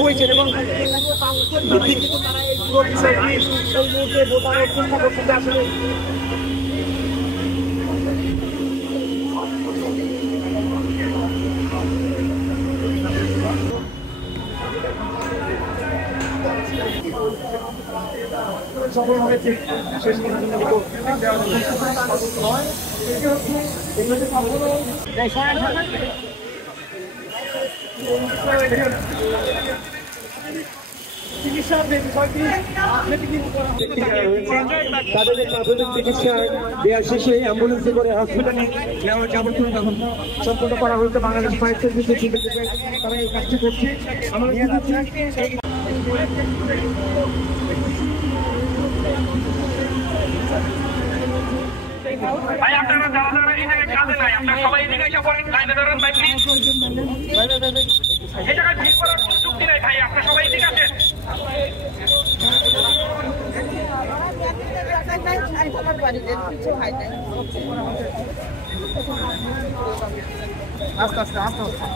হয়েছেন এবং তারা এই পুরো বিষয়টি এই মুহূর্তে ভোটারের চিন্তা করতে আসলে সফল হয়েছে শেষ তাদের প্রাথমিক চিকিৎসা দেওয়া শেষে অ্যাম্বুলেন্সে করে হসপিটালে নেওয়ার যাবতীয় তখন সম্পন্ন করা হয়েছে বাংলাদেশ ফায়ার সার্ভিসের তারা এই কাজটি করছে আমরা ভাই আপনারা যারা এখানে কাজে নাই আপনারা সবাই এদিকে এসে পড়েন লাইনে দাঁড়ান ভাই প্লিজ এই জায়গায় ভিড় করার কোনো যুক্তি নাই ভাই আপনারা সবাই এদিকে আসেন আস্তে আস্তে আস্তে আস্তে